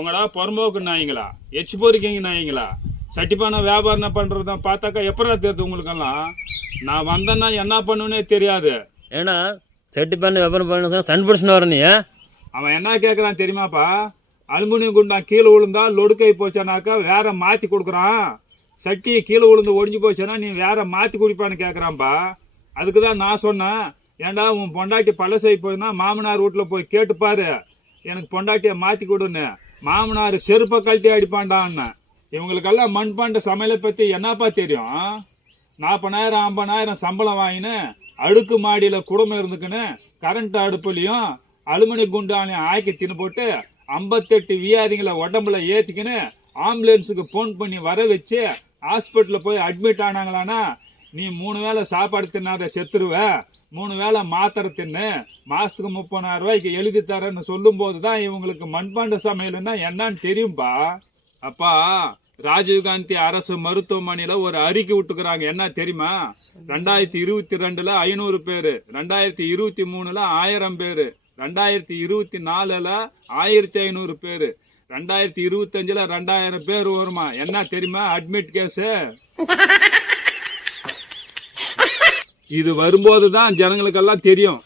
உங்களா பொறம்போக்கு நாய்ங்களா எச்சு பொறிக்கிங்க நாய்ங்களா சட்டிப்பான வியாபாரம் பண்றத பார்த்தாக்கா எப்படா தெரியுது உங்களுக்கெல்லாம்? நான் வந்தேன்னா என்ன பண்ணுன்னே தெரியாது. ஏன்னா சட்டிப்பான வியாபாரம் பண்ண சன் பிடிச்சுன்னு வர நீ அவன் என்ன கேட்கறான் தெரியுமாப்பா? அலுமினியம் குண்டான் கீழே விழுந்தா லொடுக்கை போச்சானாக்கா வேற மாத்தி கொடுக்குறான். சட்டி கீழே விழுந்து ஒடிஞ்சு போச்சுன்னா நீ வேற மாத்தி குடிப்பான்னு கேட்கறான்பா. அதுக்குதான் நான் சொன்னேன், ஏண்டா உன் பொண்டாட்டி பழசை போயினா மாமனார் வீட்டுல போய் கேட்டுப்பாரு, எனக்கு பொண்டாட்டிய மாத்தி கொடுன்னு. மாமனார் செருப்பை கழட்டி அடிப்பான்டான்னு. இவங்களுக்கெல்லாம் மண்பாண்ட சமையலை பத்தி என்னப்பா தெரியும்? 40,000 50,000 சம்பளம் வாங்கின்னு அடுக்கு மாடியில குடும்பம் இருந்துக்குன்னு கரண்ட் அடுப்புலையும் அலுமினிய குண்டானையும் ஆக்கி தின்னு போட்டு 58 வியாதிகளை உடம்புல ஏத்திக்கின்னு ஆம்புலன்ஸுக்கு போன் பண்ணி வர வச்சு ஹாஸ்பிட்டல்ல போய் அட்மிட் ஆனாங்களானா நீ 3 வேளை சாப்பாடு தின்னாத செத்துருவ, 3 வேளை மாத்திரை தின்னு, மாசத்துக்கு 30,000 ரூபாய்க்கு எழுதி தரேன்னு சொல்லும் போதுதான் இவங்களுக்கு மண்பாண்ட சமையல்னா என்னன்னு தெரியும்பா. அப்பா, ராஜீவ்காந்தி அரசு மருத்துவமனையில ஒரு அறிக்கை விட்டுக்கிறாங்க, என்ன தெரியுமா? 2022ல 500 பேரு, 2023ல 1000 பேரு, 2024ல 1500 பேரு, 2025ல 2000 பேர் வருமா. என்ன தெரியுமா அட்மிட் கேஸ்? இது வரும்போதுதான் ஜனங்களுக்கெல்லாம் தெரியும்